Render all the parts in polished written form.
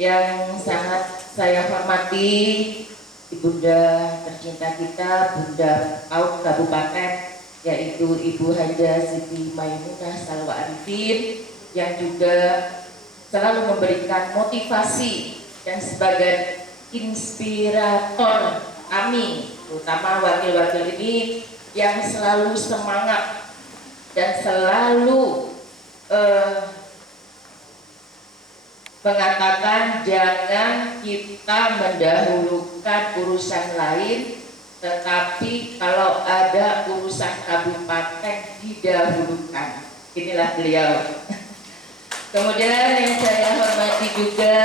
Yang sangat saya hormati Ibunda tercinta kita, Bunda PAUD Kabupaten, yaitu Ibu Haja Siti Maimunah Salwa Arifin, yang juga selalu memberikan motivasi dan sebagai inspirator kami, terutama wakil-wakil ini yang selalu semangat dan selalu mengatakan jangan kita mendahulukan urusan lain, tetapi kalau ada urusan kabupaten didahulukan. Inilah beliau. Kemudian yang saya hormati juga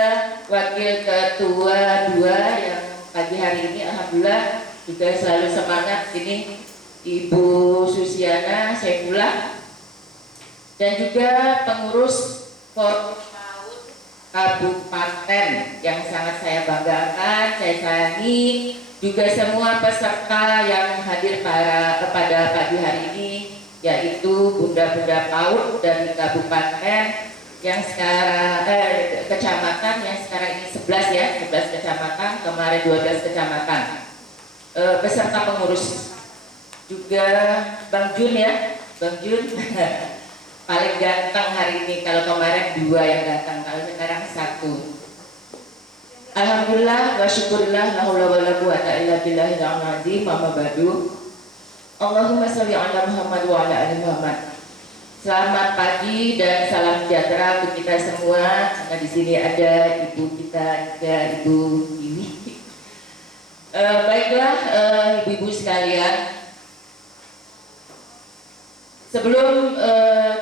Wakil Ketua 2 yang pagi hari ini alhamdulillah juga selalu semangat, ini Ibu Susiana Saifullah, dan juga pengurus Forum PAUD Kabupaten yang sangat saya banggakan, saya sayangi, juga semua peserta yang hadir pada pagi hari ini, yaitu Bunda-Bunda PAUD dari Kabupaten yang sekarang kecamatan yang sekarang ini 11 ya, 11 kecamatan, kemarin 12 kecamatan. Beserta pengurus juga Bang Jun ya, Bang Jun paling ganteng hari ini, kalau kemarin 2 yang datang, kalau sekarang 1. Alhamdulillah wa syukurillah, la haula wala quwata illa billahil azim, amma ba'du. Allahumma sholli ala Muhammad wa ala ali Muhammad. Selamat pagi dan salam sejahtera untuk kita semua. Karena di sini ada ibu kita, juga Ibu Iwi. Baiklah ibu-ibu sekalian, sebelum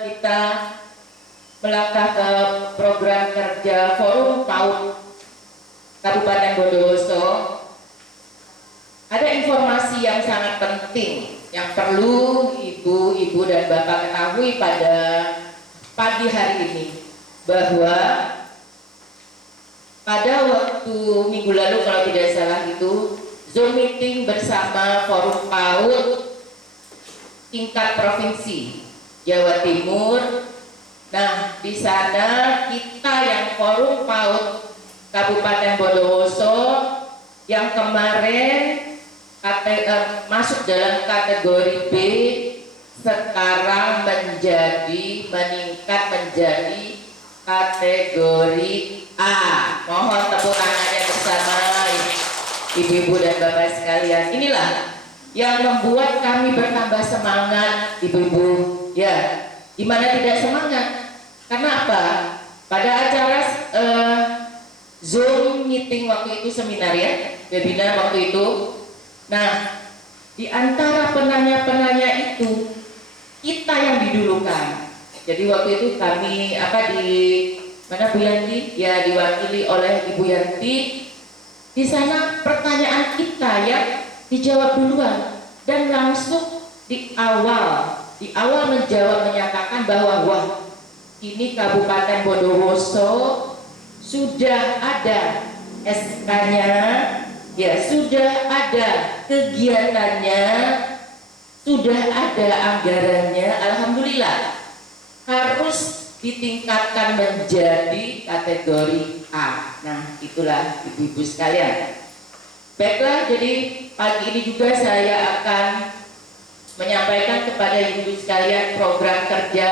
kita melangkah ke program kerja Forum PAUD Kabupaten Bondowoso, ada informasi yang sangat penting yang perlu ibu-ibu dan bapak ketahui pada pagi hari ini, bahwa pada waktu minggu lalu kalau tidak salah itu Zoom meeting bersama Forum PAUD tingkat provinsi Jawa Timur. Nah, di sana kita yang Forum PAUD Kabupaten Bondowoso yang kemarin masuk dalam kategori B sekarang meningkat menjadi kategori A. Mohon tepuk tangannya bersama ibu-ibu dan bapak sekalian. Inilah yang membuat kami bertambah semangat, ibu-ibu. Ya, gimana tidak semangat? Karena apa? Pada acara Zoom meeting waktu itu, seminar ya, webinar waktu itu. Nah, di antara penanya-penanya itu kita yang didulukan. Jadi waktu itu kami mana Bu Yanti? Ya, diwakili oleh Ibu Yanti. Di sana pertanyaan kita yang dijawab duluan dan langsung di awal menyatakan bahwa wah, ini Kabupaten Bondowoso sudah ada SK-nya, ya sudah ada kegiatannya, sudah ada anggarannya, alhamdulillah harus ditingkatkan menjadi kategori A. Nah, itulah ibu-ibu sekalian. Baiklah, jadi pagi ini juga saya akan menyampaikan kepada ibu-ibu sekalian program kerja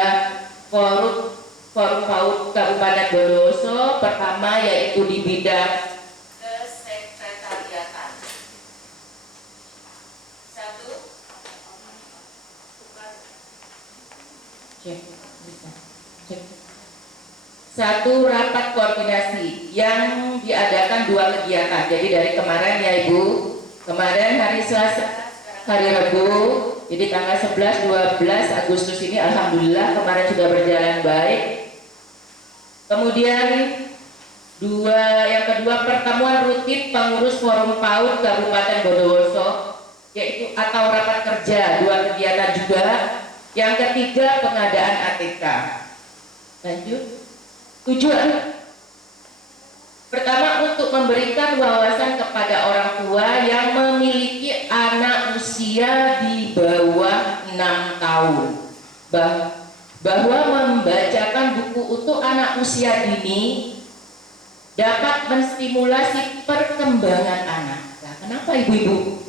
Forum PAUD Kabupaten Bondowoso. Pertama yaitu di bidang kesekretariatan. Satu, rapat koordinasi yang diadakan 2 kegiatan. Jadi dari kemarin ya Ibu, kemarin hari Selasa, hari Rabu, jadi tanggal 11-12 Agustus ini alhamdulillah kemarin sudah berjalan baik. Kemudian yang kedua, pertemuan rutin pengurus Forum PAUD Kabupaten Bondowoso, yaitu atau rapat kerja, 2 kegiatan juga. Yang ketiga, pengadaan ATK. Lanjut. Tujuan pertama, untuk memberikan wawasan kepada orang tua yang memiliki anak usia di bawah 6 tahun bahwa membacakan buku untuk anak usia dini dapat menstimulasi perkembangan anak. Nah, kenapa ibu-ibu?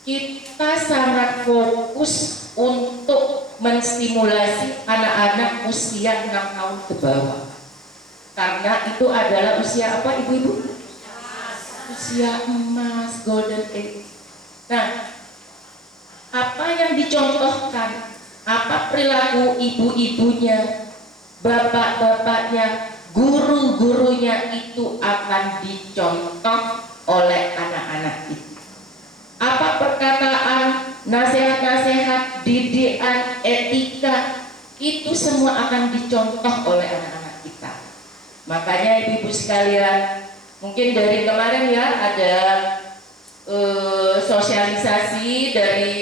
Kita sangat fokus untuk menstimulasi anak-anak usia 6 tahun ke bawah. Karena itu adalah usia apa ibu-ibu? Usia emas, golden age. Nah, apa yang dicontohkan? Apa perilaku ibu-ibunya, bapak-bapaknya, guru-gurunya itu akan dicontoh oleh anak-anak itu. Apa perkataan, nasihat-nasihat, didikan, etika, itu semua akan dicontoh oleh anak-anak kita. Makanya ibu-ibu sekalian, mungkin dari kemarin ya ada sosialisasi dari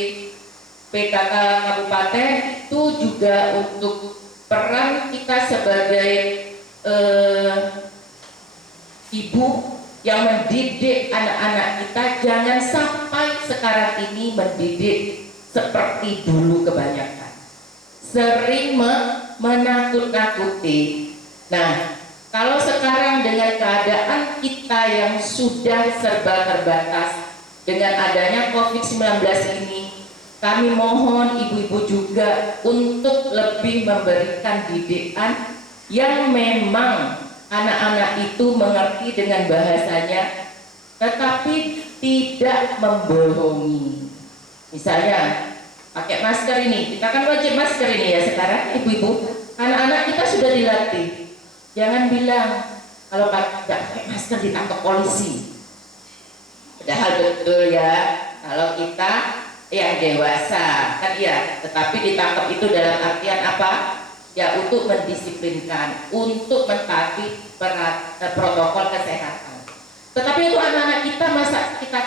PKK Kabupaten itu juga untuk peran kita sebagai ibu yang mendidik anak-anak kita, jangan sampai sekarang ini mendidik seperti dulu kebanyakan, sering menakut-nakuti. Nah, kalau sekarang dengan keadaan kita yang sudah serba terbatas dengan adanya COVID-19 ini, kami mohon ibu-ibu juga untuk lebih memberikan didikan yang memang anak-anak itu mengerti dengan bahasanya, tetapi tidak membohongi. Misalnya, pakai masker ini, kita kan wajib masker ini ya sekarang, ibu-ibu. Anak-anak kita sudah dilatih. Jangan bilang, kalau pakai masker ditangkap polisi. Padahal betul ya, kalau kita yang dewasa kan iya, tetapi ditangkap itu dalam artian apa? Ya untuk mendisiplinkan, untuk mentaati protokol kesehatan. Tetapi untuk anak-anak kita, masa kita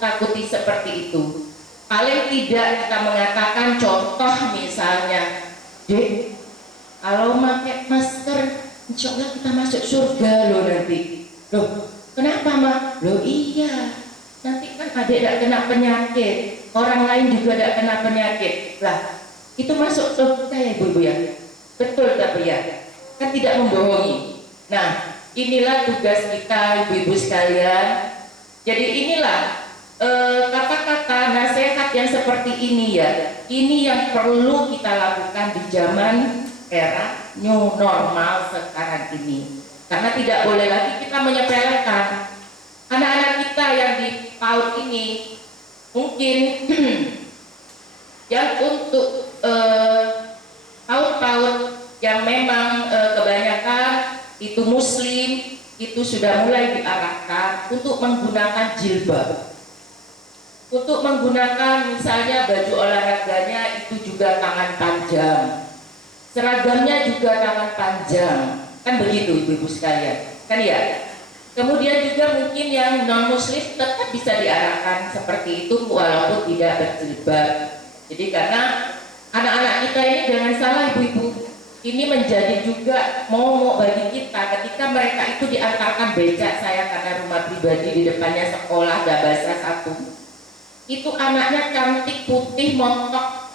takuti seperti itu? Paling tidak kita mengatakan contoh misalnya, Dek, kalau pakai masker, insya Allah kita masuk surga loh nanti. Loh, kenapa Ma? Loh iya, nanti kan adik tidak kena penyakit, orang lain juga tidak kena penyakit. Lah, itu masuk surga ya ibu-ibu ya? Betul tapi ya? Kan tidak membohongi. Nah, inilah tugas kita ibu-ibu sekalian. Jadi inilah kata-kata nasihat yang seperti ini ya. Ini yang perlu kita lakukan di zaman era new normal sekarang ini. Karena tidak boleh lagi kita menyepelekan anak-anak kita yang di PAUD ini. Mungkin yang untuk PAUD-PAUD yang memang kebanyakan itu muslim, itu sudah mulai diarahkan untuk menggunakan jilbab, untuk menggunakan misalnya baju olahraganya itu juga tangan panjang, seragamnya juga tangan panjang, kan begitu ibu-ibu sekalian, kan ya. Kemudian juga mungkin yang non muslim tetap bisa diarahkan seperti itu walaupun tidak berjilbab. Jadi karena anak-anak kita ini jangan salah ibu-ibu, ini menjadi juga momok bagi kita ketika mereka itu diantarkan becak. Saya karena rumah pribadi di depannya sekolah Dabasa 1, itu anaknya cantik putih montok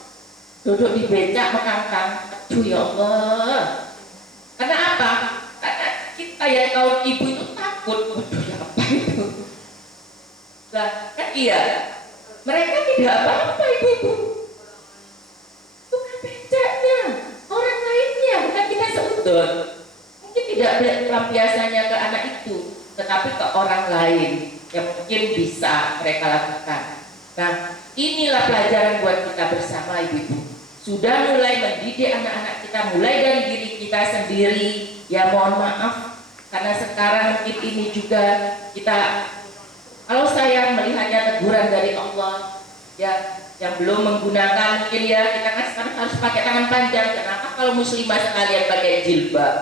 duduk di becak mekangkang. Aduh ya Allah, karena apa? Karena kita ya kaum ibu itu takut. Waduh ya apa itu? Lah kan iya, mereka tidak apa-apa ibu-ibu, bukan becaknya, orang lainnya, bukan kita seudon. Mungkin tidak pelampiasannya ke anak itu, tetapi ke orang lain yang mungkin bisa mereka lakukan. Nah, inilah pelajaran buat kita bersama ibu-ibu. Sudah mulai mendidik anak-anak kita, mulai dari diri kita sendiri. Ya mohon maaf, karena sekarang mungkin ini juga kita, kalau saya melihatnya teguran dari Allah, ya yang belum menggunakan mungkin ya kita kan sekarang harus pakai tangan panjang. Kenapa kalau muslimah sekalian pakai jilbab?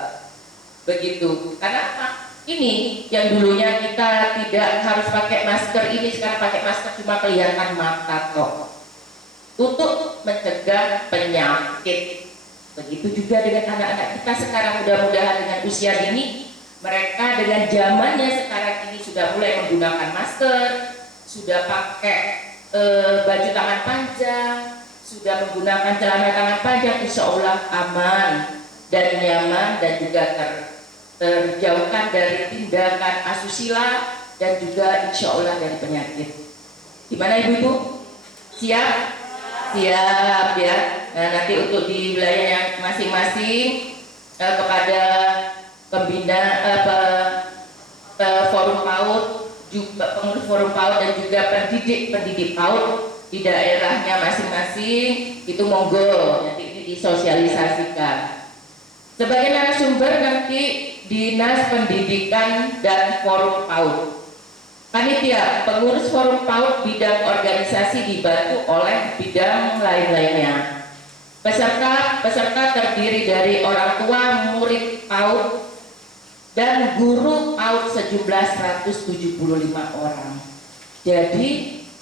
Begitu. Karena apa? Ini yang dulunya kita tidak harus pakai masker, ini sekarang pakai masker cuma kelihatan mata kok, untuk mencegah penyakit. Begitu juga dengan anak-anak kita sekarang, mudah-mudahan dengan usia dini mereka dengan zamannya sekarang ini sudah mulai menggunakan masker, sudah pakai baju tangan panjang, sudah menggunakan celana tangan panjang, insya Allah aman dan nyaman dan juga terjauhkan dari tindakan asusila dan juga insya Allah dari penyakit. Gimana ibu-ibu? Siap? Siap ya. Nah, nanti untuk di wilayah yang masing-masing kepada pembina forum PAUD, juga pengurus forum PAUD dan juga pendidik PAUD di daerahnya masing-masing itu monggo nanti ini disosialisasikan. Sebagai narasumber nanti Dinas Pendidikan dan Forum PAUD. Panitia, pengurus Forum PAUD bidang organisasi dibantu oleh bidang lain-lainnya. Peserta terdiri dari orang tua murid PAUD dan guru PAUD sejumlah 175 orang. Jadi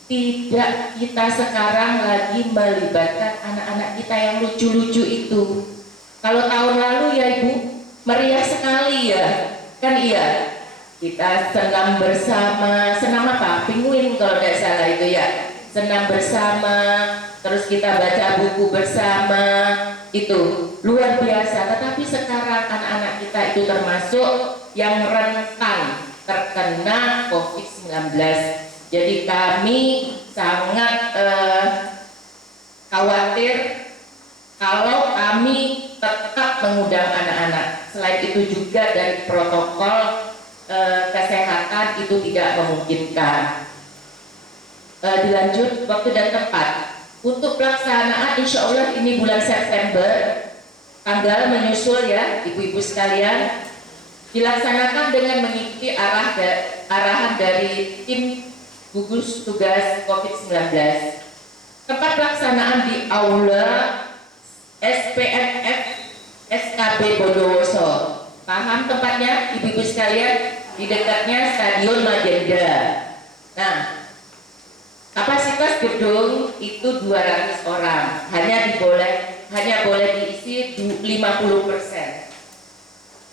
tidak kita sekarang lagi melibatkan anak-anak kita yang lucu-lucu itu. Kalau tahun lalu ya Ibu, meriah sekali ya, kan iya. Kita senam bersama, senam apa? Pinguin kalau tidak salah itu ya. Senam bersama, terus kita baca buku bersama, itu luar biasa. Tetapi sekarang anak-anak kita itu termasuk yang rentan terkena COVID-19. Jadi kami sangat khawatir kalau kami tetap mengundang anak-anak. Selain itu juga dari protokol kesehatan itu tidak memungkinkan. Dilanjut waktu dan tempat. Untuk pelaksanaan insya Allah ini bulan September, tanggal menyusul ya ibu-ibu sekalian, dilaksanakan dengan mengikuti arahan dari tim gugus tugas COVID-19. Tempat pelaksanaan di Aula SPNF SKB Bondowoso. Paham tempatnya ibu-ibu sekalian? Di dekatnya Stadion Magenda. Nah, kapasitas gedung itu 200 orang. Hanya boleh diisi 50%.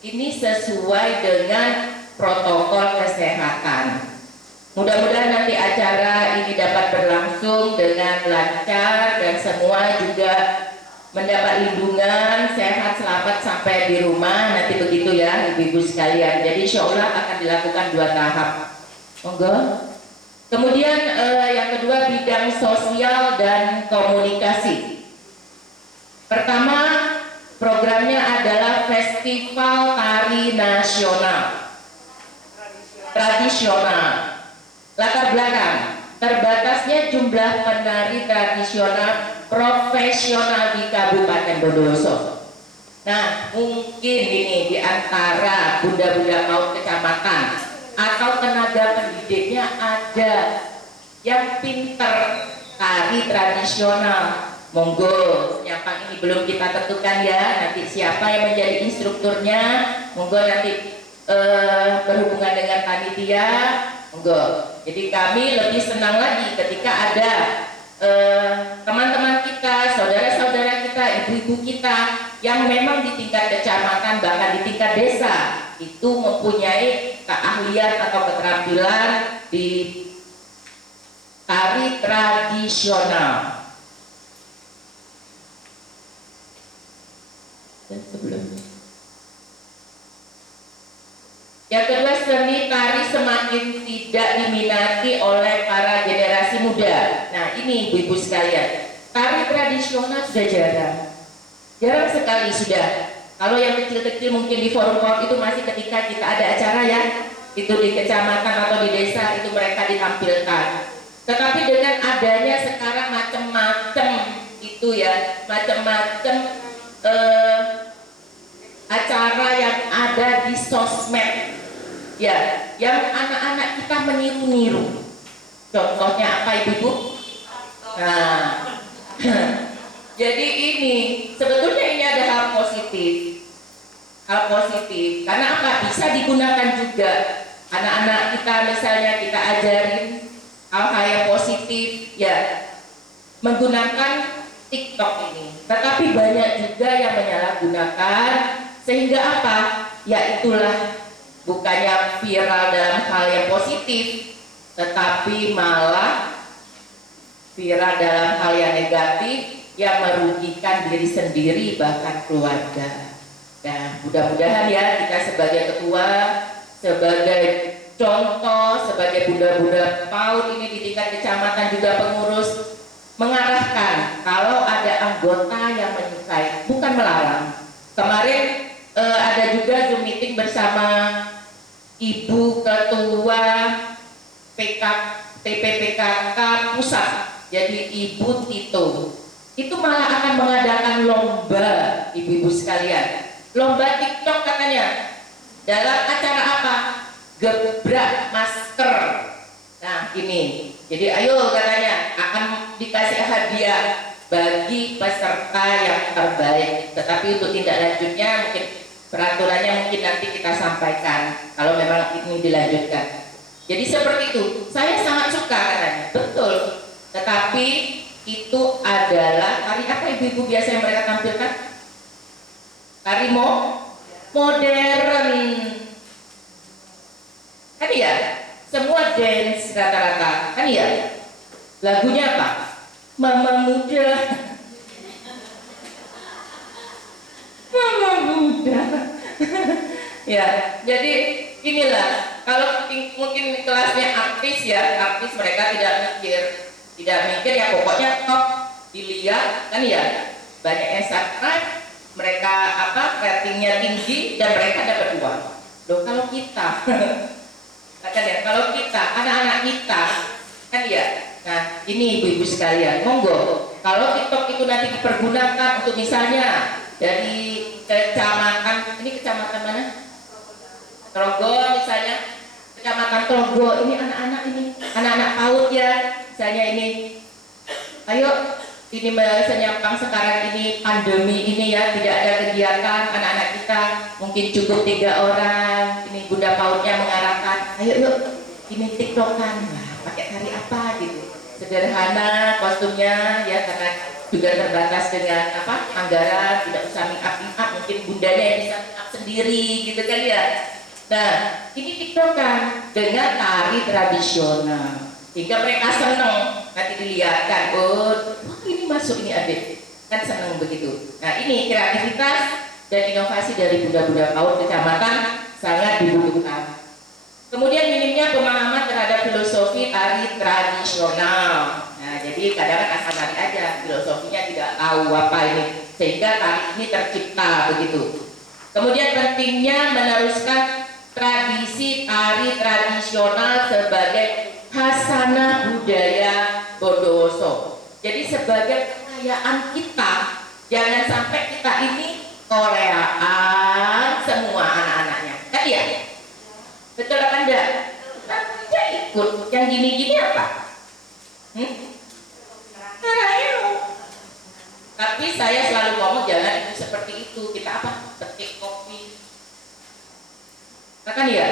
Ini sesuai dengan protokol kesehatan. Mudah-mudahan nanti acara ini dapat berlangsung dengan lancar dan semua juga mendapat lindungan, sehat, selamat sampai di rumah, nanti begitu ya ibu-ibu sekalian. Jadi insya Allah akan dilakukan 2 tahap. Monggo. Kemudian yang kedua bidang sosial dan komunikasi. Pertama, programnya adalah Festival Tari Nasional Tradisional. Latar belakang, terbatasnya jumlah penari tradisional profesional di Kabupaten Bondowoso. Nah, mungkin ini di antara bunda-bunda PAUD kecamatan atau tenaga pendidiknya ada yang pinter tari tradisional. Monggo, Senyapang ini belum kita tentukan ya, nanti siapa yang menjadi instrukturnya, monggo nanti berhubungan dengan panitia, monggo. Jadi kami lebih senang lagi ketika ada teman-teman kita, saudara-saudara kita, ibu-ibu kita yang memang di tingkat kecamatan bahkan di tingkat desa itu mempunyai keahlian atau keterampilan di tari tradisional. Dan sebelumnya yang kedua, seni tari semakin tidak diminati oleh para generasi muda. Nah ini ibu-ibu sekalian, tari tradisional sudah jarang sekali sudah. Kalau yang kecil-kecil mungkin di forum PAUD itu masih ketika kita ada acara ya, itu di kecamatan atau di desa itu mereka ditampilkan. Tetapi dengan adanya sekarang macam-macam itu ya, macam-macam acara yang ada di sosmed ya, yang anak-anak kita meniru-niru. Contohnya apa ibu-ibu? Nah, jadi ini sebetulnya ini ada hal positif. Karena apa? Bisa digunakan juga anak-anak kita, misalnya kita ajarin hal-hal yang positif ya, menggunakan TikTok ini. Tetapi banyak juga yang menyalahgunakan sehingga apa? Ya itulah, bukannya viral dalam hal yang positif, tetapi malah viral dalam hal yang negatif yang merugikan diri sendiri bahkan keluarga. Nah, mudah-mudahan ya kita sebagai ketua, sebagai contoh, sebagai bunda-bunda PAUD ini di tingkat kecamatan juga pengurus mengarahkan kalau ada anggota yang menyukai, bukan melarang. Kemarin ada juga Zoom meeting bersama Ibu Ketua TPPKK Pusat, jadi Ibu Tito. Itu malah akan mengadakan lomba, ibu-ibu sekalian. Lomba TikTok katanya. Dalam acara apa? Gebrak masker. Nah ini, jadi ayo katanya akan dikasih hadiah bagi peserta yang terbaik. Tetapi untuk tindak lanjutnya mungkin peraturannya mungkin nanti kita sampaikan kalau memang ini dilanjutkan. Jadi seperti itu. Saya sangat suka katanya, betul. Tetapi itu adalah tari apa ibu-ibu biasa yang mereka tampilkan? Tari modern. Kan ya? Semua dance rata-rata, kan ya? Lagunya apa? Mama Muda. Mama Muda. Ya, jadi inilah kalau mungkin kelasnya artis ya, artis mereka tidak mikir ya pokoknya top dilihat kan ya, banyak yang subscribe, mereka ratingnya tinggi dan mereka dapat uang. Loh kalau kita kan ya, kalau kita anak-anak kita kan ya, nah ini ibu-ibu sekalian, monggo kalau TikTok itu nanti dipergunakan untuk misalnya dari kecamatan, ini kecamatan mana? Trogol misalnya, kecamatan Trogol ini anak-anak PAUD ya, misalnya ini, ayo ini senyampang sekarang ini pandemi ini ya, tidak ada kegiatan anak-anak kita, mungkin cukup 3 orang, ini Bunda PAUD-nya mengarahkan, ayo yuk ini TikTokan, nah, pakai tari apa gitu, sederhana kostumnya ya, karena juga terbatas dengan anggaran, tidak usah make up, mungkin bundanya yang bisa make up sendiri gitu kan ya. Nah, ini TikTokan dengan tari tradisional, sehingga mereka senang nanti dilihatkan, oh ini masuk ini adik, kan senang begitu. Nah ini kreativitas dan inovasi dari bunda-bunda PAUD kecamatan sangat dibutuhkan. Kemudian minimnya pemahaman terhadap filosofi tari tradisional. Nah jadi kadang-kadang asal tari aja, filosofinya tidak tahu apa ini, sehingga tari ini tercipta begitu. Kemudian pentingnya meneruskan tradisi tari tradisional sebagai khasanah budaya Bondowoso. Jadi sebagai kekayaan kita, jangan sampai kita ini Koreaan semua anak-anaknya. Kan ya? Betul apa enggak? Tidak ikut. Yang gini-gini apa? Tapi saya selalu ngomong jangan itu seperti itu. Kita petik kopi. Kan ya?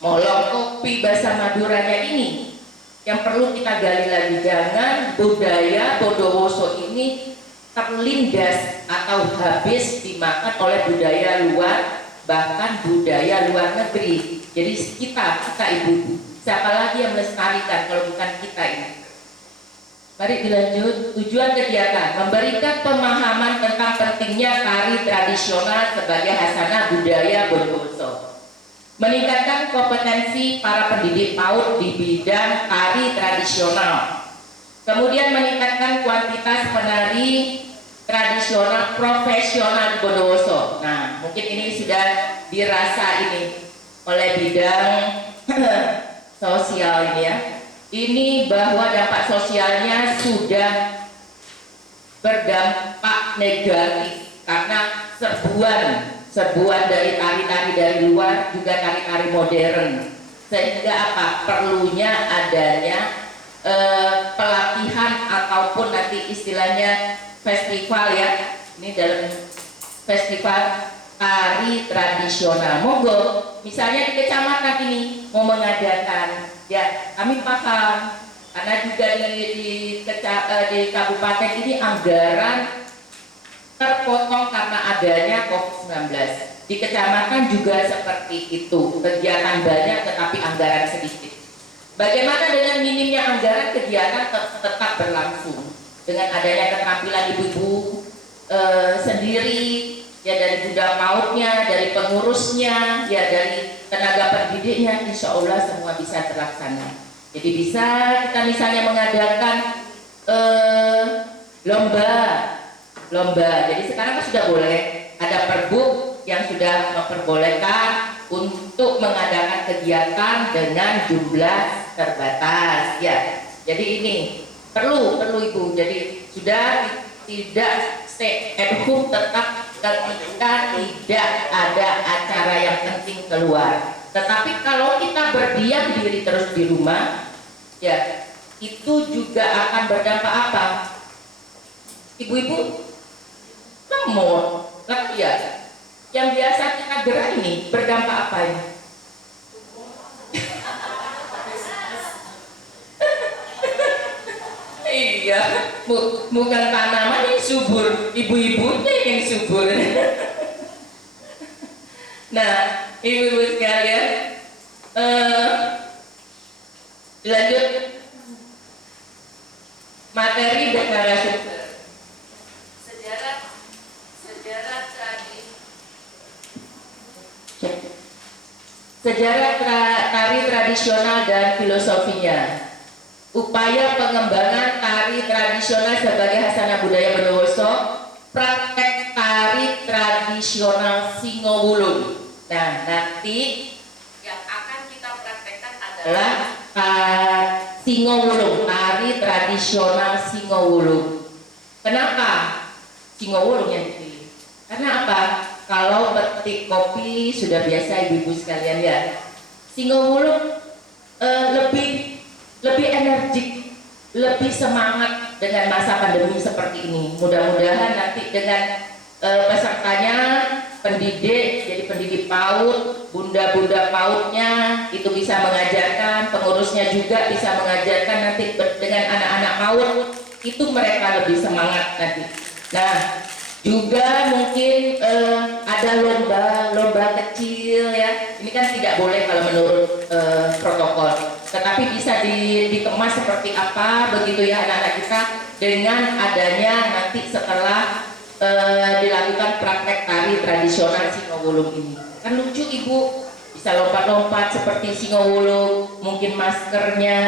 Molong kopi bahasa Maduranya ini yang perlu kita gali lagi, jangan budaya Bondowoso ini terlindas atau habis dimakan oleh budaya luar, bahkan budaya luar negeri. Jadi kita ibu-ibu, siapa lagi yang melestarikan kalau bukan kita ini? Mari dilanjut. Tujuan kegiatan memberikan pemahaman tentang pentingnya tari tradisional sebagai khasanah budaya Bondowoso, meningkatkan kompetensi para pendidik PAUD di bidang tari tradisional, kemudian meningkatkan kuantitas penari tradisional profesional di Bondowoso. Nah, mungkin ini sudah dirasa ini oleh bidang sosial ini ya. Ini bahwa dampak sosialnya sudah berdampak negatif karena serbuan dari tari-tari dari luar, juga tari-tari modern, sehingga perlunya adanya pelatihan ataupun nanti istilahnya festival ya, ini dalam festival tari tradisional. Monggo misalnya di kecamatan ini mau mengadakan ya, kami paham karena juga di kabupaten ini anggaran terpotong karena adanya COVID-19. Di kecamatan juga seperti itu, kegiatan banyak tetapi anggaran sedikit. Bagaimana dengan minimnya anggaran, kegiatan tetap berlangsung dengan adanya keterampilan ibu-ibu sendiri ya, dari bunda PAUD-nya, dari pengurusnya, ya dari tenaga pendidiknya, insya Allah semua bisa terlaksana. Jadi bisa kita misalnya mengadakan lomba. Jadi sekarang kan sudah boleh ada perbuk yang sudah memperbolehkan untuk mengadakan kegiatan dengan jumlah terbatas, ya. Jadi ini perlu Ibu. Jadi sudah tidak stay at home, tetap ketika tidak ada acara yang penting keluar. Tetapi kalau kita berdiam diri terus di rumah, ya itu juga akan berdampak apa? Ibu-ibu lemot, kan ya? Yang biasa kita gerak ini berdampak apa ini? Iya, bukan tanaman yang subur, ibu-ibunya yang subur. Nah, ibu-ibu sekalian, lanjut materi dan narasumber. Sejarah tari tradisional dan filosofinya. Upaya pengembangan tari tradisional sebagai hasanah budaya Bondowoso, praktek tari tradisional Singowulung. Nah, nanti yang akan kita praktekkan adalah Singowulung, tari tradisional Singowulung. Kenapa Singowulung yang dipilih? Karena apa? Kalau petik kopi sudah biasa ibu-ibu sekalian ya. Singowulung lebih energik, lebih semangat dengan masa pandemi seperti ini. Mudah-mudahan nanti dengan pesertanya pendidik, jadi pendidik PAUD, bunda-bunda PAUD-nya itu bisa mengajarkan, pengurusnya juga bisa mengajarkan nanti dengan anak-anak PAUD, itu mereka lebih semangat nanti. Nah, juga mungkin ada lomba kecil ya. Ini kan tidak boleh kalau menurut protokol. Tetapi bisa dikemas seperti apa begitu ya anak-anak kita dengan adanya nanti setelah dilakukan praktek tari tradisional Singowulung ini. Kan lucu Ibu, bisa lompat-lompat seperti Singowulung, mungkin maskernya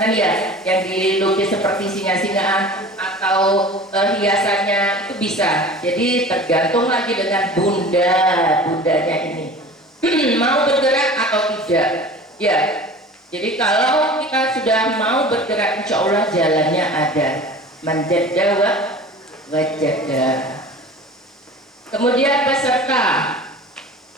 kan ya yang dilukis seperti singa-singaan atau hiasannya itu bisa. Jadi tergantung lagi dengan bundanya ini mau bergerak atau tidak ya. Jadi kalau kita sudah mau bergerak, insya Allah jalannya ada. Manjada wajada. Kemudian peserta.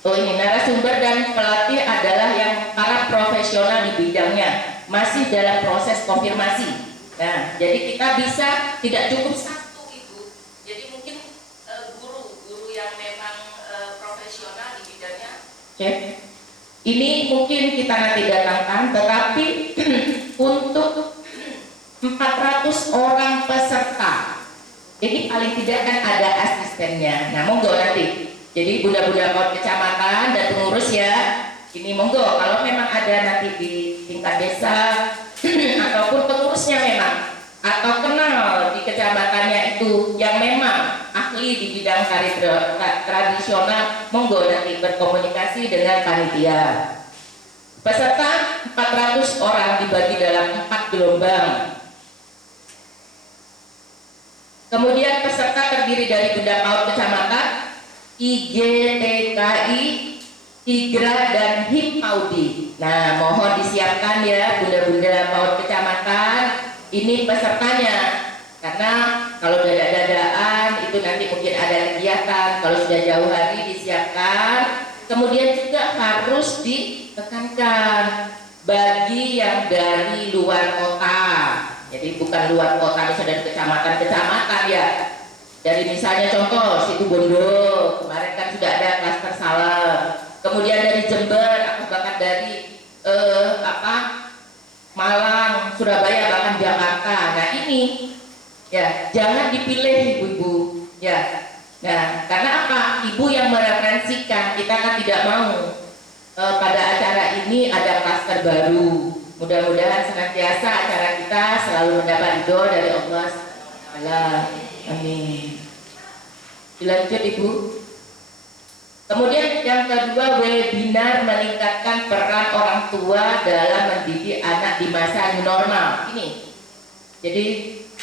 Oh ini narasumber dan pelatih adalah yang para profesional di bidangnya, masih dalam proses konfirmasi. Nah, jadi kita bisa tidak cukup satu Ibu. Jadi mungkin guru yang memang profesional di bidangnya. Cek. Ini mungkin kita nanti datangkan, tetapi untuk 400 orang peserta, ini paling tidak kan ada asistennya. Nah, monggo nanti. Jadi bunda-bunda PAUD kecamatan dan pengurus ya, ini monggo kalau memang ada nanti di tingkat desa ataupun pengurusnya memang atau kenal di kecamatannya itu yang memang ahli di bidang tari tradisional, monggo nanti berkomunikasi dengan panitia. Peserta 400 orang dibagi dalam 4 gelombang. Kemudian peserta terdiri dari bunda PAUD kecamatan, IGTKI, IGRA dan HIPAUDI. Nah, mohon disiapkan ya bunda-bunda PAUD kecamatan, ini pesertanya. Karena kalau dadak-dadakan itu nanti mungkin ada kegiatan, kalau sudah jauh hari disiapkan. Kemudian juga harus ditekankan bagi yang dari luar kota. Jadi bukan luar kota, misalnya dari kecamatan-kecamatan ya. Dari misalnya contoh Situbondo, kemarin kan sudah ada klaster Salem. Kemudian dari Jember atau bahkan dari Malang, Surabaya, bahkan Jakarta. Nah ini ya jangan dipilih ibu-ibu ya. Nah karena apa? Ibu yang mereferensikan, kita kan tidak mau pada acara ini ada klaster baru. Mudah-mudahan senantiasa acara kita selalu mendapat ridho dari Allah Taala. Amin. Dilanjut Ibu. Kemudian yang kedua, webinar meningkatkan peran orang tua dalam mendidik anak di masa new normal. Ini. Jadi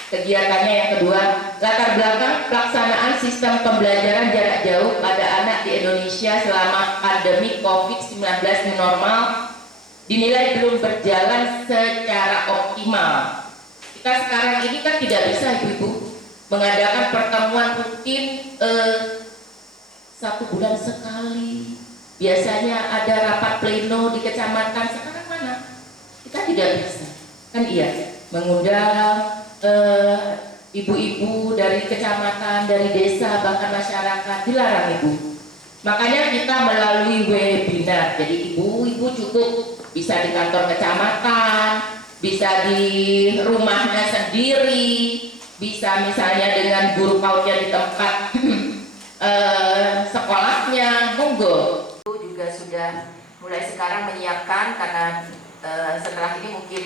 kegiatannya yang kedua, latar belakang pelaksanaan sistem pembelajaran jarak jauh pada anak di Indonesia selama pandemi COVID-19 new normal dinilai belum berjalan secara optimal. Kita sekarang ini kan tidak bisa ibu-ibu mengadakan pertemuan rutin 1 bulan sekali. Biasanya ada rapat pleno di kecamatan, sekarang mana? Kita tidak bisa. Kan iya, mengundang ibu-ibu dari kecamatan, dari desa, bahkan masyarakat dilarang ibu. Makanya kita melalui webinar. Jadi ibu-ibu cukup bisa di kantor kecamatan, bisa di rumahnya sendiri, bisa misalnya dengan guru PAUD-nya di tempat sekolahnya, monggo. Juga sudah mulai sekarang menyiapkan karena setelah ini mungkin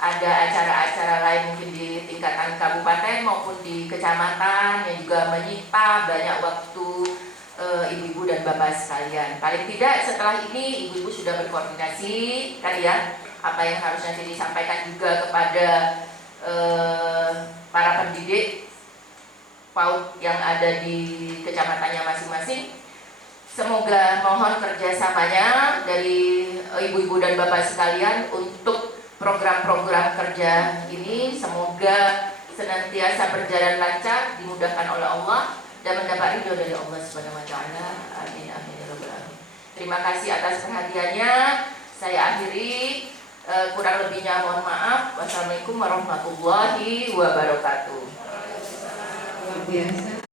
ada acara-acara lain mungkin di tingkatan kabupaten maupun di kecamatan yang juga menyita banyak waktu ibu-ibu dan bapak sekalian. Paling tidak setelah ini ibu-ibu sudah berkoordinasi kan ya, apa yang harus nanti disampaikan juga kepada para pendidik PAUD yang ada di kecamatannya masing-masing. Semoga mohon kerjasamanya dari ibu-ibu dan bapak sekalian untuk program-program kerja ini. Semoga senantiasa berjalan lancar, dimudahkan oleh Allah dan mendapat ridho dari Allah Subhanahu wa taala. Amin amin ya rabbal alamin. Terima kasih atas perhatiannya. Saya akhiri, kurang lebihnya mohon maaf. Wassalamualaikum warahmatullahi wabarakatuh. Luar biasa.